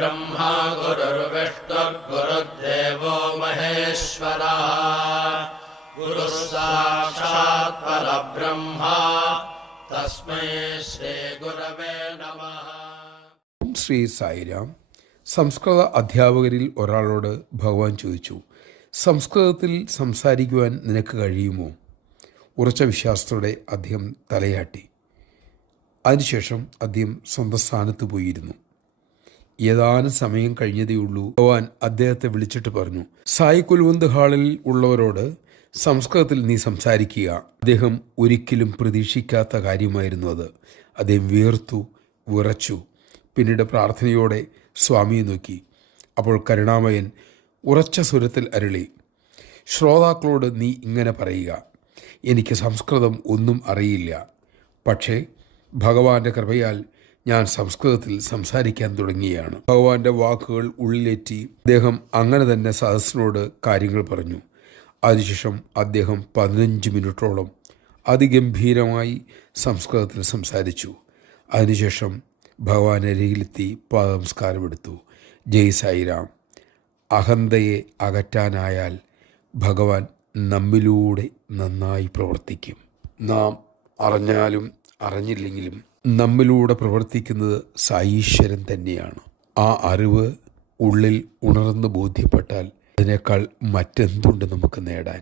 गुरुर्ब्रह्मा गुरुर्विष्णुर्गुरुर्देवो महेश्वरः गुरुः साक्षात् परब्रह्मा तस्मै ശ്രീഗുരവേ നമഃ. ശ്രീ സായിരാം. സംസ്കൃത അധ്യാപകരിൽ ഒരാളോട് ഭഗവാൻ ചോദിച്ചു, സംസ്കൃതത്തിൽ സംസാരിക്കുവാൻ നിനക്ക് കഴിയുമോ? ഉറച്ച വിശ്വാസത്തോടെ അദ്ദേഹം തലയാട്ടി. അതിനുശേഷം അദ്ദേഹം സ്വന്തം സ്ഥാനത്ത് പോയിരുന്നു. ഏതാനും സമയം കഴിഞ്ഞതേയുള്ളൂ ഭഗവാൻ അദ്ദേഹത്തെ വിളിച്ചിട്ട് പറഞ്ഞു, സായി കുൽവന്ത് ഹാളിൽ ഉള്ളവരോട് സംസ്കൃതത്തിൽ നീ സംസാരിക്കുക. അദ്ദേഹം ഒരിക്കലും പ്രതീക്ഷിക്കാത്ത കാര്യമായിരുന്നു അത്. അദ്ദേഹം വിറച്ചു. പിന്നീട് പ്രാർത്ഥനയോടെ സ്വാമിയെ നോക്കി. അപ്പോൾ കരുണാമയൻ ഉറച്ച സ്വരത്തിൽ അരുളി, ശ്രോതാക്കളോട് നീ ഇങ്ങനെ പറയുക, എനിക്ക് സംസ്കൃതം ഒന്നും അറിയില്ല, പക്ഷേ ഭഗവാന്റെ കൃപയാൽ ഞാൻ സംസ്കൃതത്തിൽ സംസാരിക്കാൻ തുടങ്ങിയാണ്. ഭഗവാന്റെ വാക്കുകൾ ഉള്ളിലേറ്റി അദ്ദേഹം അങ്ങനെ തന്നെ സദസ്സിനോട് കാര്യങ്ങൾ പറഞ്ഞു. അതിനുശേഷം അദ്ദേഹം 15 മിനിറ്റോളം അതിഗംഭീരമായി സംസ്കൃതത്തിൽ സംസാരിച്ചു. അതിനുശേഷം ഭഗവാൻ അരികിലെത്തി പാദനമസ്കാരമെടുത്തു. ജയ് സായിരാം. അഹന്തയെ അകറ്റാനായാൽ ഭഗവാൻ നമ്മിലൂടെ നന്നായി പ്രവർത്തിക്കും. നാം അറിഞ്ഞാലും അറിഞ്ഞില്ലെങ്കിലും നമ്മിലൂടെ പ്രവർത്തിക്കുന്നത് സായീശ്വരൻ തന്നെയാണ്. ആ അറിവ് ഉള്ളിൽ ഉണർന്ന് ബോധ്യപ്പെട്ടാൽ അതിനേക്കാൾ മറ്റെന്തുണ്ട് നമുക്ക് നേടാൻ?